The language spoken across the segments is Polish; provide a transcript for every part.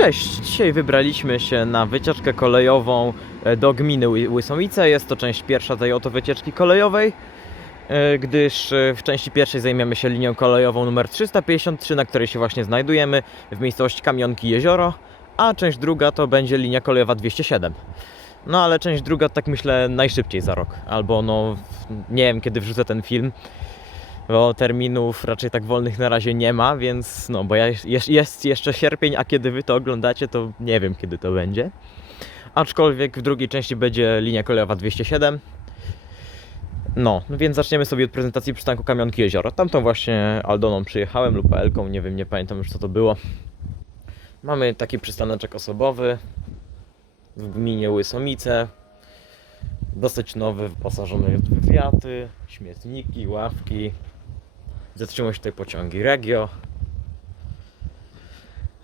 Cześć! Dzisiaj wybraliśmy się na wycieczkę kolejową e, do gminy Ły- Łysomice. Jest to część pierwsza tej oto wycieczki kolejowej, e, gdyż e, w części pierwszej zajmiemy się linią kolejową numer 353, na której się właśnie znajdujemy w miejscowości Kamionki Jezioro, a część druga to będzie linia kolejowa 207. No ale część druga tak myślę najszybciej za rok, albo no nie wiem kiedy wrzucę ten film, bo terminów raczej tak wolnych na razie nie ma, więc no, bo jest, jeszcze sierpień, a kiedy wy to oglądacie, to nie wiem kiedy to będzie. Aczkolwiek w drugiej części będzie linia kolejowa 207. No, no więc zaczniemy sobie od prezentacji przystanku Kamionki Jezioro. Tamtą właśnie Aldoną przyjechałem lub Elką, nie wiem, nie pamiętam już co to było. Mamy taki przystaneczek osobowy w gminie Łysomice. Dosyć nowy, wyposażony w wiaty, śmietniki, ławki. Zatrzymują się tutaj pociągi Regio.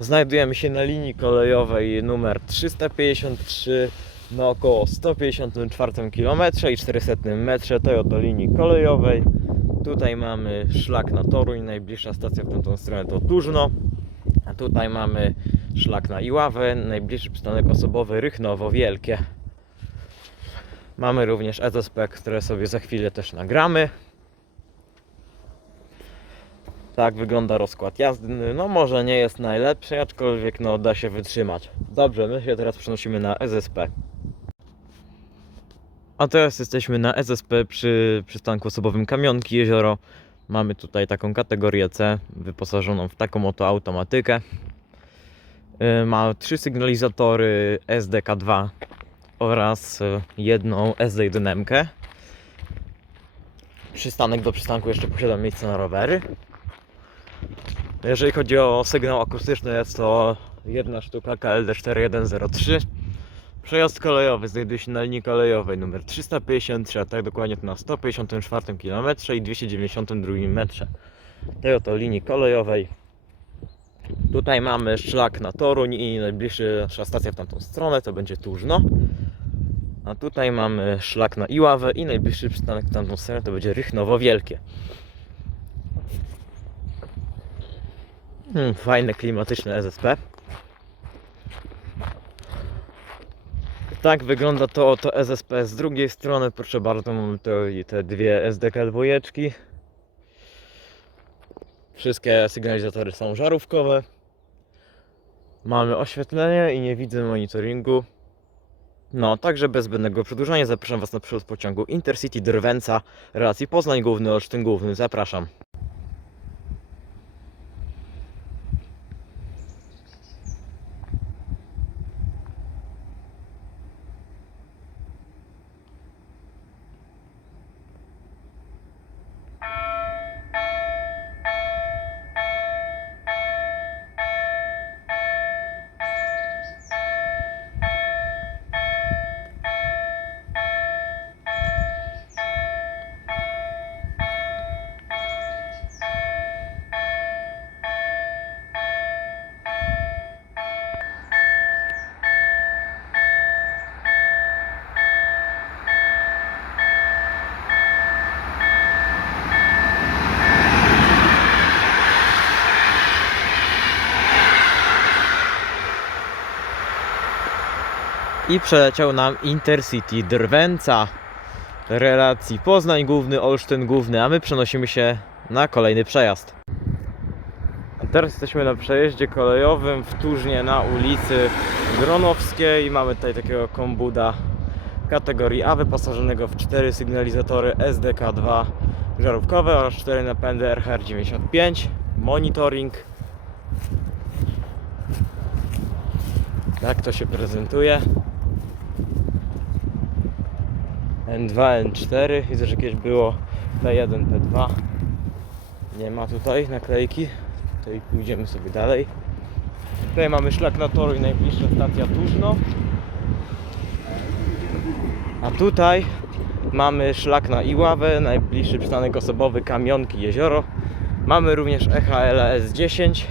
Znajdujemy się na linii kolejowej numer 353 na około 154 km i 400 metrze tej oto linii kolejowej. Tutaj mamy szlak na Toruń, najbliższa stacja w tamtą stronę to Tużno. A tutaj mamy szlak na Iławę, najbliższy przystanek osobowy Rychnowo Wielkie. Mamy również EZSP, które sobie za chwilę też nagramy. Tak wygląda rozkład jazdy. No może nie jest najlepszy, aczkolwiek no da się wytrzymać. Dobrze, my się teraz przenosimy na SSP. A teraz jesteśmy na SSP przy przystanku osobowym Kamionki Jezioro. Mamy tutaj taką kategorię C, wyposażoną w taką oto automatykę. Yy, Ma trzy sygnalizatory SDK2 oraz y, jedną SD1. Przystanek do przystanku jeszcze posiada miejsce na rowery. Jeżeli chodzi o sygnał akustyczny, jest to jedna sztuka KLD4103. Przejazd kolejowy znajduje się na linii kolejowej numer 353, a tak dokładnie to na 154 km i 292 metrze tej oto linii kolejowej. Tutaj mamy szlak na Toruń i najbliższa stacja w tamtą stronę to będzie Tużno. A tutaj mamy szlak na Iławę i najbliższy przystanek w tamtą stronę to będzie Rychnowo Wielkie. Hmm, fajne, klimatyczne SSP. Tak wygląda to oto SSP z drugiej strony. Proszę bardzo, mamy to te dwie SDK dwójeczki. Wszystkie sygnalizatory są żarówkowe. Mamy oświetlenie i nie widzę monitoringu. No, także bez zbędnego przedłużania zapraszam Was na przód pociągu Intercity Drwęca relacji Poznań Główny, Olsztyn Główny. Zapraszam. I przeleciał nam Intercity Drwęca relacji Poznań Główny, Olsztyn Główny, a my przenosimy się na kolejny przejazd. A teraz jesteśmy na przejeździe kolejowym w Tużnie na ulicy Gronowskiej. Mamy tutaj takiego kombuda kategorii A wyposażonego w cztery sygnalizatory SDK2 żarówkowe oraz cztery napędy RHR95, monitoring. Tak to się prezentuje. N2, N4. Widzę, że kiedyś było P1, P2. Nie ma tutaj naklejki. Tutaj pójdziemy sobie dalej. Tutaj mamy szlak na toru i najbliższa stacja Tużno. A tutaj mamy szlak na Iławę, najbliższy przystanek osobowy Kamionki Jezioro. Mamy również E EHL S10.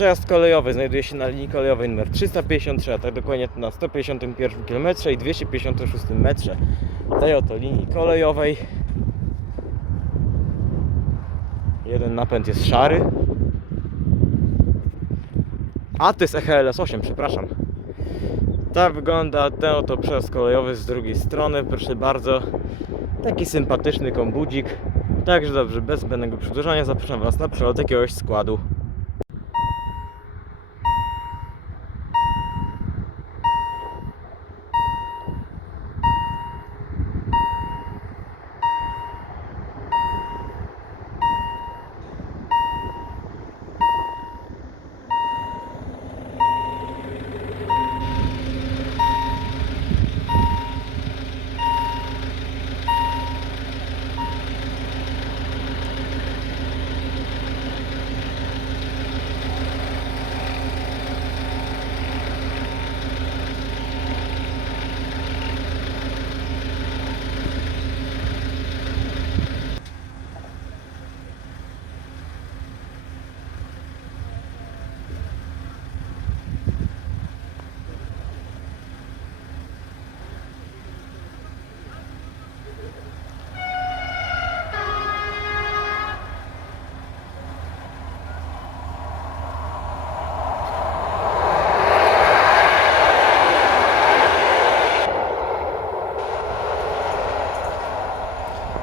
Przejazd kolejowy znajduje się na linii kolejowej numer 353, a tak dokładnie na 151 km i 256 metrze tej oto linii kolejowej. Jeden napęd jest szary. A to jest EHLS 8, przepraszam. Tak wygląda ten oto przejazd kolejowy z drugiej strony, proszę bardzo. Taki sympatyczny kombudzik. Także dobrze, bez zbędnego przedłużania zapraszam Was na przelot jakiegoś składu.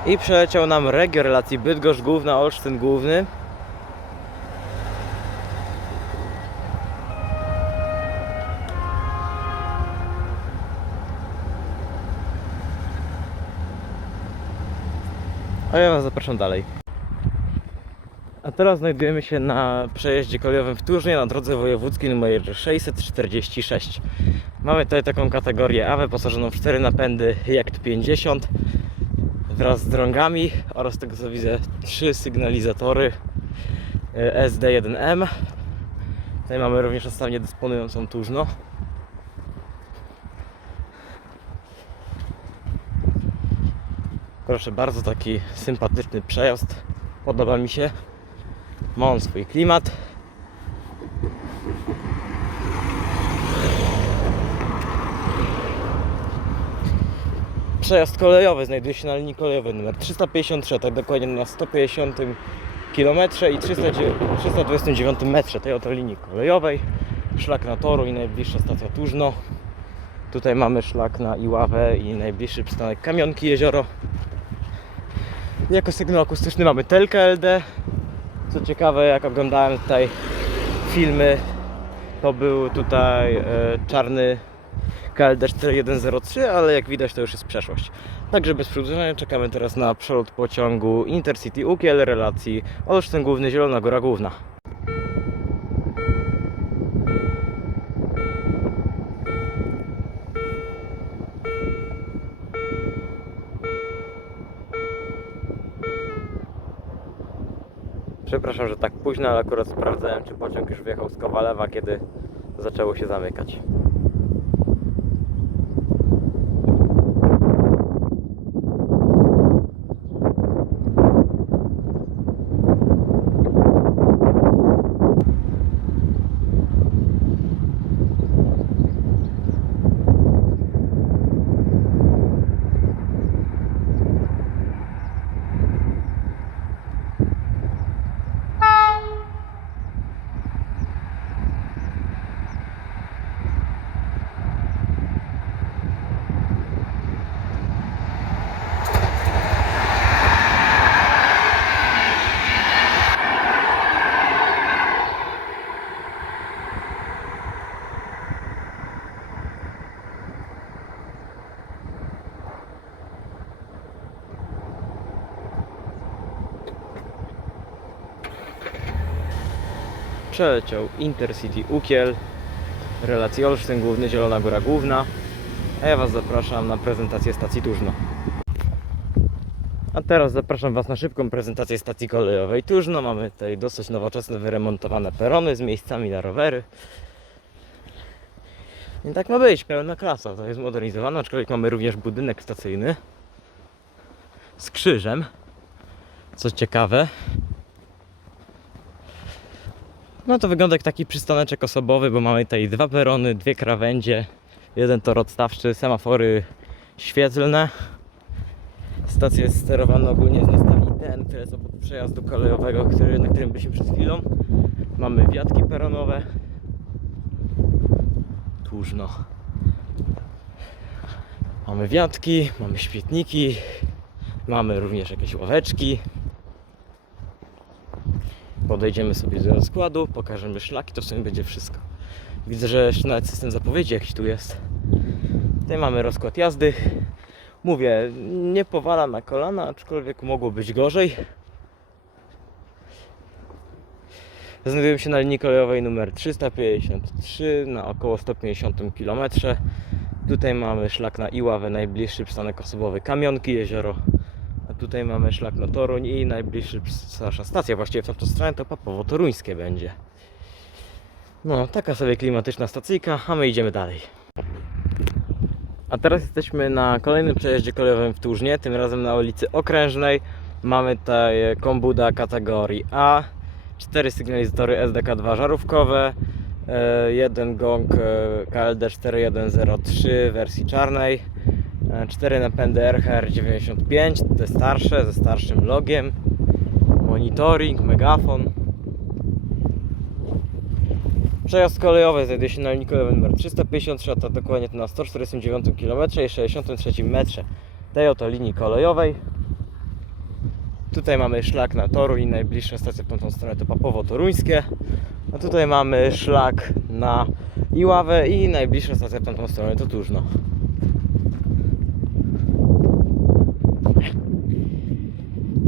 I przeleciał nam regio relacji Bydgoszcz Główna, Olsztyn Główny. A ja Was zapraszam dalej. A teraz znajdujemy się na przejeździe kolejowym w Turznie na drodze wojewódzkiej nr 646. Mamy tutaj taką kategorię A wyposażoną w 4 napędy JACT 50 wraz z drągami oraz tego co widzę trzy sygnalizatory e, SD1M. Tutaj mamy również odstawnię dysponującą Tużno. Proszę bardzo, taki sympatyczny przejazd. Podoba mi się. Ma on swój klimat. Przejazd kolejowy znajduje się na linii kolejowej numer 353, tak dokładnie na 150 km i 300 329 metrze tej oto linii kolejowej. Szlak na toru i najbliższa stacja Tużno. Tutaj mamy szlak na Iławę i najbliższy przystanek Kamionki Jezioro. Jako sygnał akustyczny mamy Telka LD. Co ciekawe, jak oglądałem tutaj filmy, to był tutaj e, czarny KLD 4103, ale jak widać to już jest przeszłość. Także bez przedłużenia czekamy teraz na przelot pociągu Intercity Ukiel relacji Olsztyn Główny Zielona Góra Główna. Przepraszam, że tak późno, ale akurat sprawdzałem, czy pociąg już wjechał z Kowalewa, kiedy zaczęło się zamykać. Przeleciał Intercity Ukiel, relacji Olsztyn Główny, Zielona Góra Główna. A ja Was zapraszam na prezentację stacji Tużno. A teraz zapraszam Was na szybką prezentację stacji kolejowej Tużno. Mamy tutaj dosyć nowoczesne, wyremontowane perony z miejscami na rowery. I tak ma być, pełna klasa. To jest modernizowane, aczkolwiek mamy również budynek stacyjny z krzyżem. Co ciekawe, no to wygląda jak taki przystaneczek osobowy, bo mamy tutaj dwa perony, dwie krawędzie, jeden tor odstawczy, semafory świetlne. Stacja jest sterowana ogólnie z nastawi ten, który jest obok przejazdu kolejowego, który, na którym byliśmy przed chwilą. Mamy wiatki peronowe. Tłużno. Mamy wiatki, mamy śmietniki, mamy również jakieś ławeczki. Podejdziemy sobie do rozkładu, pokażemy szlaki, to w sumie będzie wszystko. Widzę, że nawet system zapowiedzi jakiś tu jest. Tutaj mamy rozkład jazdy. Mówię, nie powala na kolana, aczkolwiek mogło być gorzej. Znajdujemy się na linii kolejowej numer 353 na około 150 km. Tutaj mamy szlak na Iławę, najbliższy przystanek osobowy Kamionki, jezioro. Tutaj mamy szlak na Toruń i najbliższy nasza stacja właściwie w tamtą stronę to Papowo-Toruńskie będzie. No, taka sobie klimatyczna stacyjka, a my idziemy dalej. A teraz jesteśmy na kolejnym przejeździe kolejowym w Tłużnie, tym razem na ulicy Okrężnej. Mamy tutaj kombuda kategorii A, cztery sygnalizatory SDK2 żarówkowe, e, jeden gong e, KLD 4103 w wersji czarnej, e, cztery napędy RHR95, te starsze, ze starszym logiem, monitoring, megafon. Przejazd kolejowy znajduje się na linii kolejowej numer 353, a to dokładnie to na 149 km i 63 metrze tej oto linii kolejowej. Tutaj mamy szlak na Toru i najbliższa stacja w tą stronę to Papowo-Toruńskie. A tutaj mamy szlak na Iławę i najbliższa stacja w tamtą stronę to Tużno.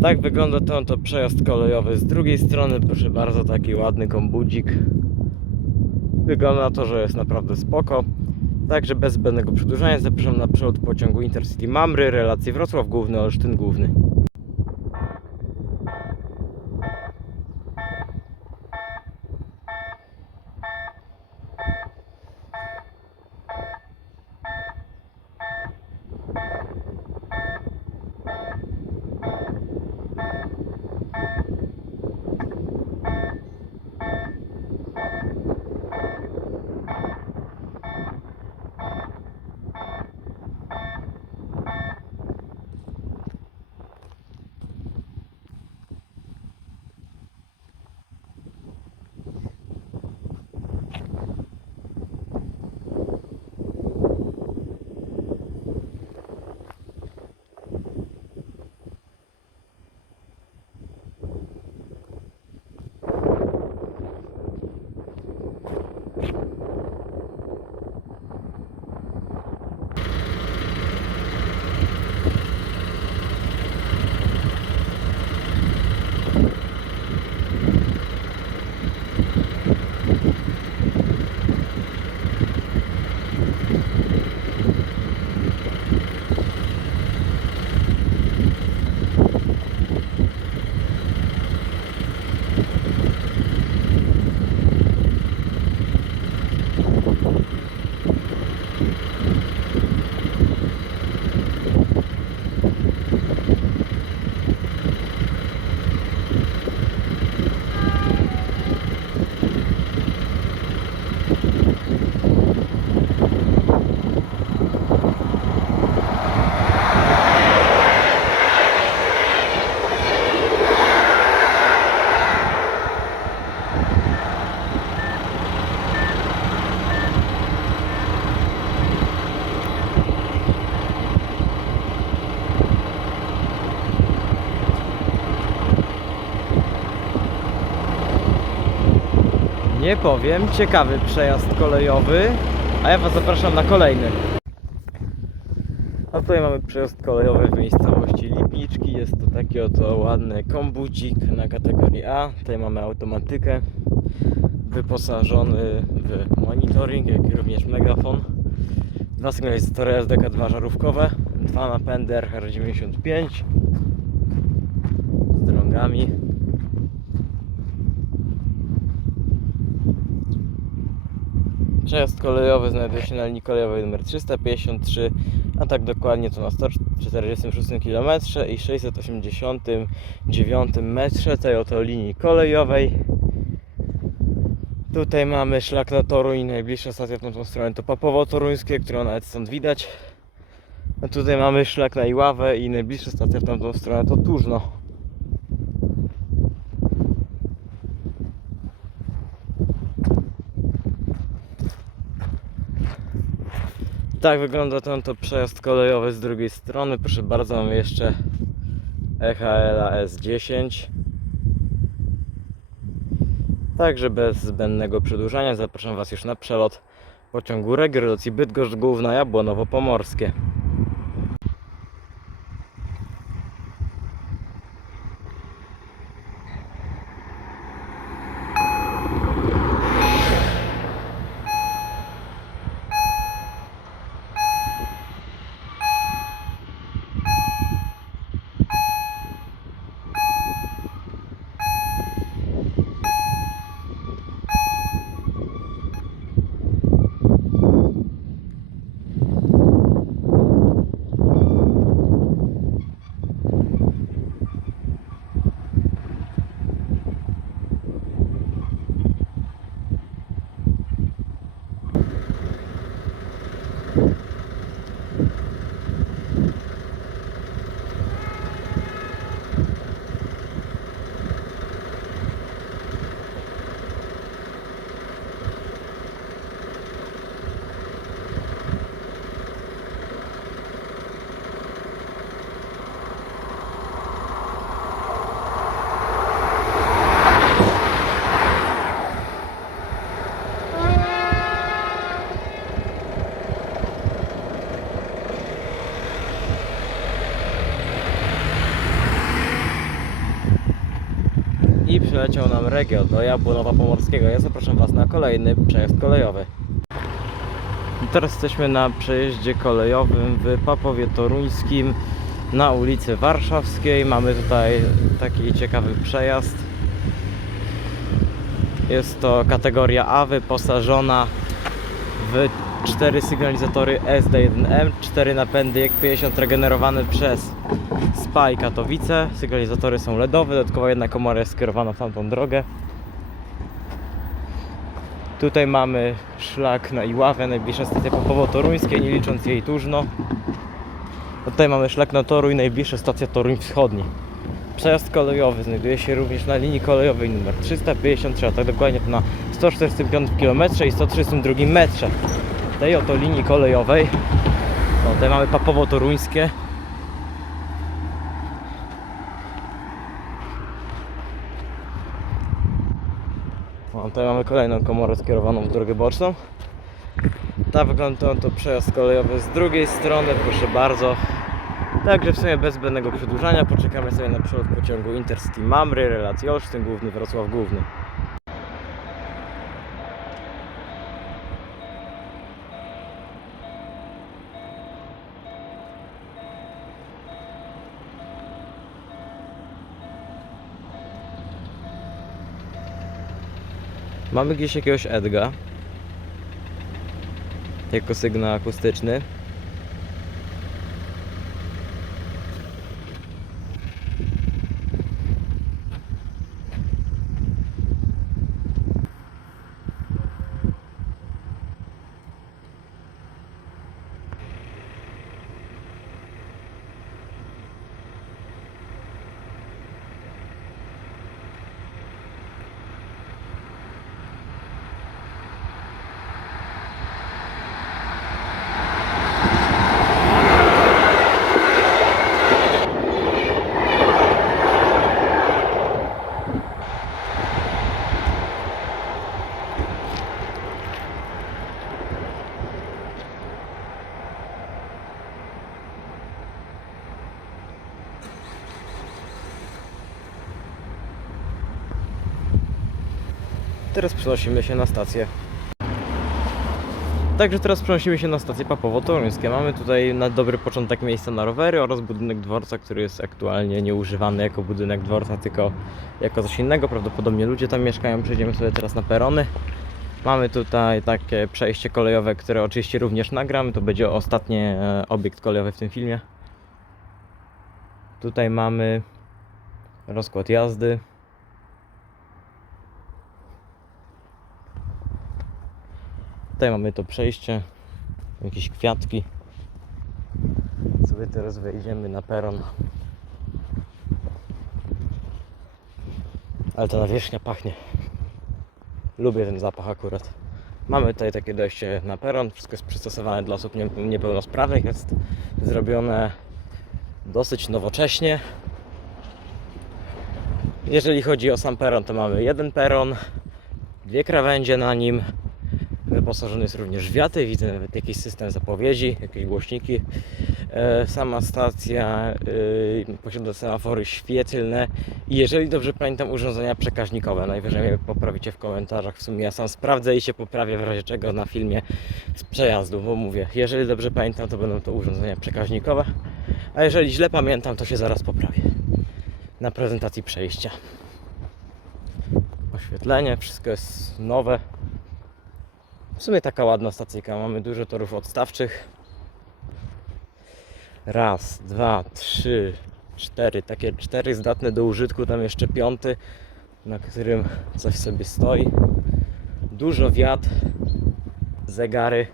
Tak wygląda to, to przejazd kolejowy z drugiej strony. Proszę bardzo, taki ładny kombudzik. Wygląda na to, że jest naprawdę spoko. Także bez zbędnego przedłużania zapraszam na przód pociągu Intercity Mamry, relacji Wrocław Główny, Olsztyn Główny. Nie powiem, ciekawy przejazd kolejowy, a ja Was zapraszam na kolejny. A tutaj mamy przejazd kolejowy w miejscowości Lipniczki. Jest to taki oto ładny kombucik na kategorii A. Tutaj mamy automatykę, wyposażony w monitoring, jak i również megafon. Dwa sygnalizatory SDK2 żarówkowe, dwa napędy RHR95 z drągami. Przejazd kolejowy znajduje się na linii kolejowej nr 353, a tak dokładnie to na 146 km i 689 metrze tej oto linii kolejowej. Tutaj mamy szlak na Toruń i najbliższa stacja w tą stronę to Papowo-Toruńskie, którą nawet stąd widać. A tutaj mamy szlak na Iławę i najbliższa stacja w tamtą stronę to Tużno. Tak wygląda ten to przejazd kolejowy z drugiej strony. Proszę bardzo, mamy jeszcze EHL S10. Także bez zbędnego przedłużania zapraszam Was już na przelot pociągu regeneracji Bydgoszcz Główna Jabłonowo Przyleciał nam region do Jabłonowa Pomorskiego. Ja zapraszam Was na kolejny przejazd kolejowy. Teraz jesteśmy na przejeździe kolejowym w Papowie Toruńskim na ulicy Warszawskiej. Mamy tutaj taki ciekawy przejazd. Jest to kategoria A wyposażona w cztery sygnalizatory SD1M, cztery napędy JEK50 regenerowane przez SPA i Katowice. Sygnalizatory są LEDowe, dodatkowo jedna komora jest skierowana w tamtą drogę. Tutaj mamy szlak na Iławę, najbliższa stacja Popowo-Toruńskie, nie licząc jej Tużno. Tutaj mamy szlak na Toruń, najbliższa stacja Toruń Wschodni. Przejazd kolejowy znajduje się również na linii kolejowej numer 353, a tak dokładnie na 145 km i 132 metrze tej oto linii kolejowej. No, tutaj mamy Papowo-Toruńskie. O, tutaj mamy kolejną komorę skierowaną w drogę boczną. Tak wygląda to przejazd kolejowy z drugiej strony, proszę bardzo. Także w sumie bez zbędnego przedłużania poczekamy sobie na przelot pociągu Intercity Mamry, relacji Olsztyn Główny, Wrocław Główny. Mamy gdzieś jakiegoś Edga jako sygnał akustyczny. Teraz przenosimy się na stację. Także teraz przenosimy się na stację Papowo-Toruńskie. Mamy tutaj na dobry początek miejsca na rowery oraz budynek dworca, który jest aktualnie nieużywany jako budynek dworca, tylko jako coś innego. Prawdopodobnie ludzie tam mieszkają. Przejdziemy sobie teraz na perony. Mamy tutaj takie przejście kolejowe, które oczywiście również nagram. To będzie ostatni e, obiekt kolejowy w tym filmie. Tutaj mamy rozkład jazdy. Tutaj mamy to przejście, jakieś kwiatki. Sobie teraz wejdziemy na peron. Ale ta nawierzchnia pachnie. Lubię ten zapach akurat. Mamy tutaj takie dojście na peron, wszystko jest przystosowane dla osób nie- niepełnosprawnych, jest zrobione dosyć nowocześnie. Jeżeli chodzi o sam peron, to mamy jeden peron, dwie krawędzie na nim. Wyposażony jest również w widzę nawet jakiś system zapowiedzi, jakieś głośniki. E, Sama stacja y, posiada semafory świetlne i jeżeli dobrze pamiętam urządzenia przekaźnikowe. Najwyżej mnie poprawicie w komentarzach. W sumie ja sam sprawdzę i się poprawię w razie czego na filmie z przejazdu, bo mówię, jeżeli dobrze pamiętam, to będą to urządzenia przekaźnikowe, a jeżeli źle pamiętam, to się zaraz poprawię na prezentacji przejścia. Oświetlenie, wszystko jest nowe. W sumie taka ładna stacyjka. Mamy dużo torów odstawczych. Raz, dwa, trzy, cztery. Takie cztery zdatne do użytku. Tam jeszcze piąty, na którym coś sobie stoi. Dużo wiat, zegary.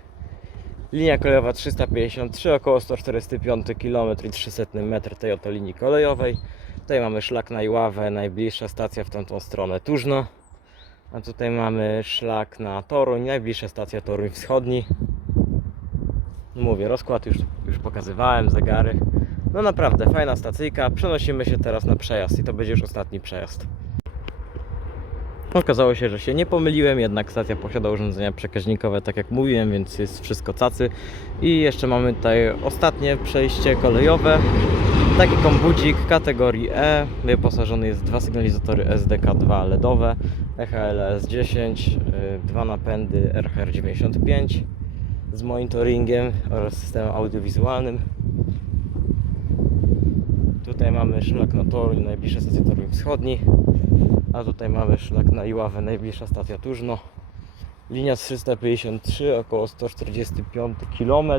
Linia kolejowa 353, około 145 km i 300 metr tej oto linii kolejowej. Tutaj mamy szlak na Iławę, najbliższa stacja w tamtą stronę Tużno. A tutaj mamy szlak na Toruń, najbliższa stacja Toruń Wschodni. No mówię, rozkład już, już pokazywałem, zegary. No naprawdę, fajna stacyjka. Przenosimy się teraz na przejazd i to będzie już ostatni przejazd. Okazało się, że się nie pomyliłem, jednak stacja posiada urządzenia przekaźnikowe, tak jak mówiłem, więc jest wszystko cacy. I jeszcze mamy tutaj ostatnie przejście kolejowe. Taki kombudzik kategorii E, wyposażony jest w dwa sygnalizatory SDK2 LEDowe, EHLS 10, y, dwa napędy RHR95 z monitoringiem oraz systemem audiowizualnym. Tutaj mamy szlak na Toruń, najbliższa stacja Toruń Wschodni, a tutaj mamy szlak na Iławę, najbliższa stacja Tużno. Linia 353, około 145 km.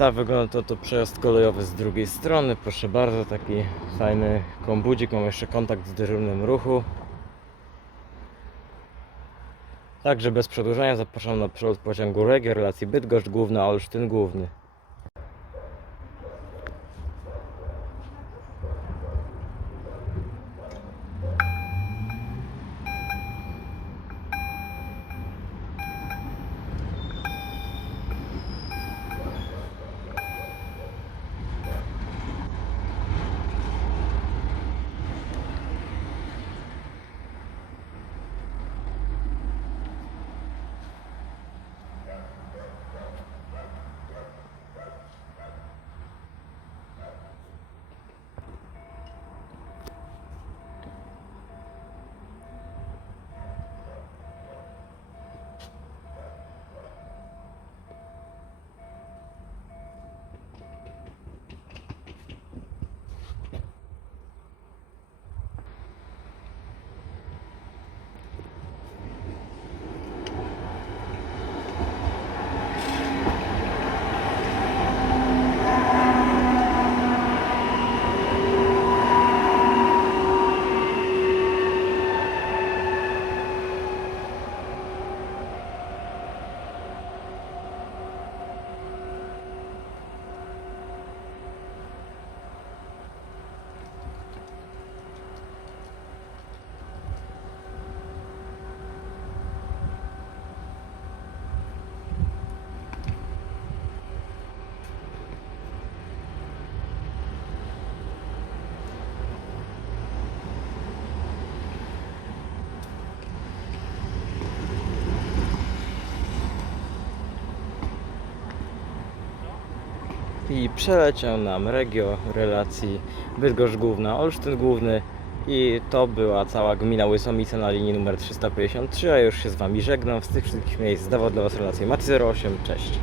Tak wygląda to, to przejazd kolejowy z drugiej strony. Proszę bardzo, taki fajny kombudzik. Mam jeszcze kontakt z dyżurnym ruchu. Także bez przedłużania zapraszam na przód pociągu Regio relacji Bydgoszcz Główna, Olsztyn Główny. I przeleciał nam regio relacji Bydgoszcz Główna, Olsztyn Główny i to była cała gmina Łysomice na linii numer 353, a już się z Wami żegnam. Z tych wszystkich miejsc zdawał dla Was relację Mati08, cześć.